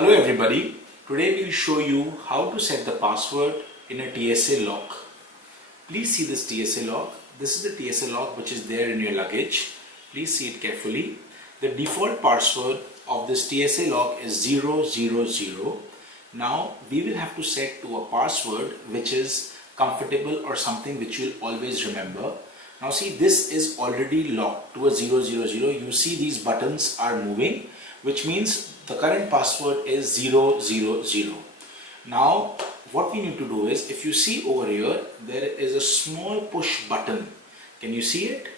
Hello everybody, today we will show you how to set the password in a TSA lock. Please see this TSA lock. This is the TSA lock which is there in your luggage. Please see it carefully. The default password of this TSA lock is 000. Now we will have to set to a password which is comfortable or something which you'll always remember. Now see, this is already locked to a 000. You see these buttons are moving, which means the current password is 000. Now what we need to do is, if you see over here, there is a small push button. Can you see it?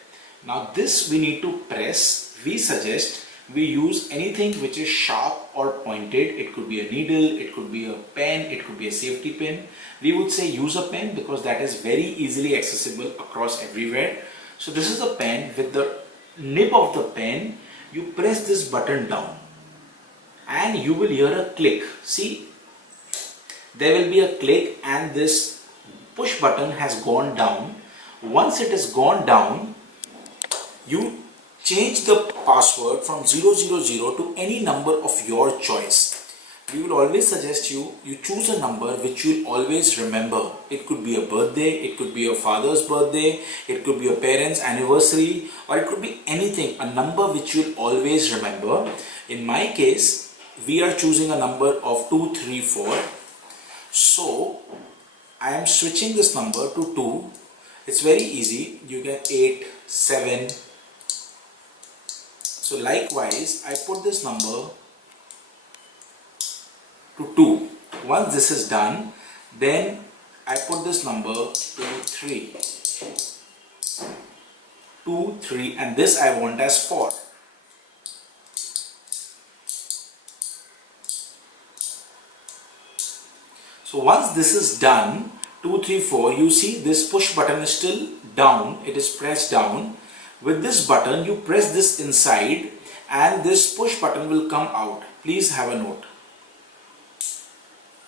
Now this we need to press. We suggest we use anything which is sharp or pointed. It could be a needle, it could be a pen, it could be a safety pin. We would say use a pen because that is very easily accessible across everywhere. So this is a pen. With the nib of the pen, you press this button down and you will hear a click. See, there will be a click and this push button has gone down. Once it has gone down, you change the password from 000 to any number of your choice. We will always suggest you choose a number which you'll always remember. It could be a birthday, it could be your father's birthday, it could be your parents' anniversary, or it could be anything, a number which you'll always remember. In my case, we are choosing a number of 234. So I am switching this number to 2. It's very easy. You get 8, 7. So likewise, I put this number to 2. Once this is done, then I put this number to 3. 2, 3, and this I want as 4. So once this is done, 2, 3, 4, you see this push button is still down. It is pressed down. With this button, you press this inside and this push button will come out. Please have a note.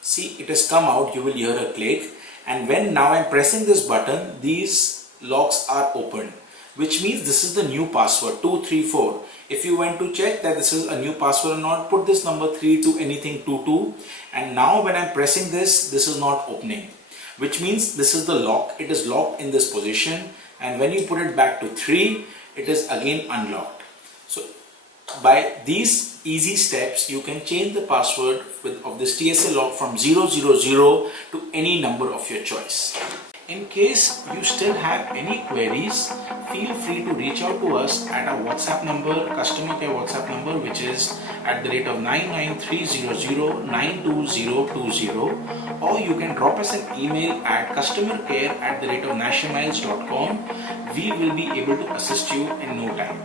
See, it has come out. You will hear a click, and when now I am pressing this button, these locks are opened, which means this is the new password 234. If you want to check that this is a new password or not, put this number 3 to anything 22, and now when I am pressing this is not opening, which means this is the lock. It is locked in this position, and when you put it back to 3, it is again unlocked. So by these easy steps, you can change the password of this TSA lock from 000 to any number of your choice. In case you still have any queries, feel free to reach out to us at our WhatsApp number, customer care WhatsApp number, which is at the rate of 99300 or you can drop us an email at customercare@nashermiles.com. We will be able to assist you in no time.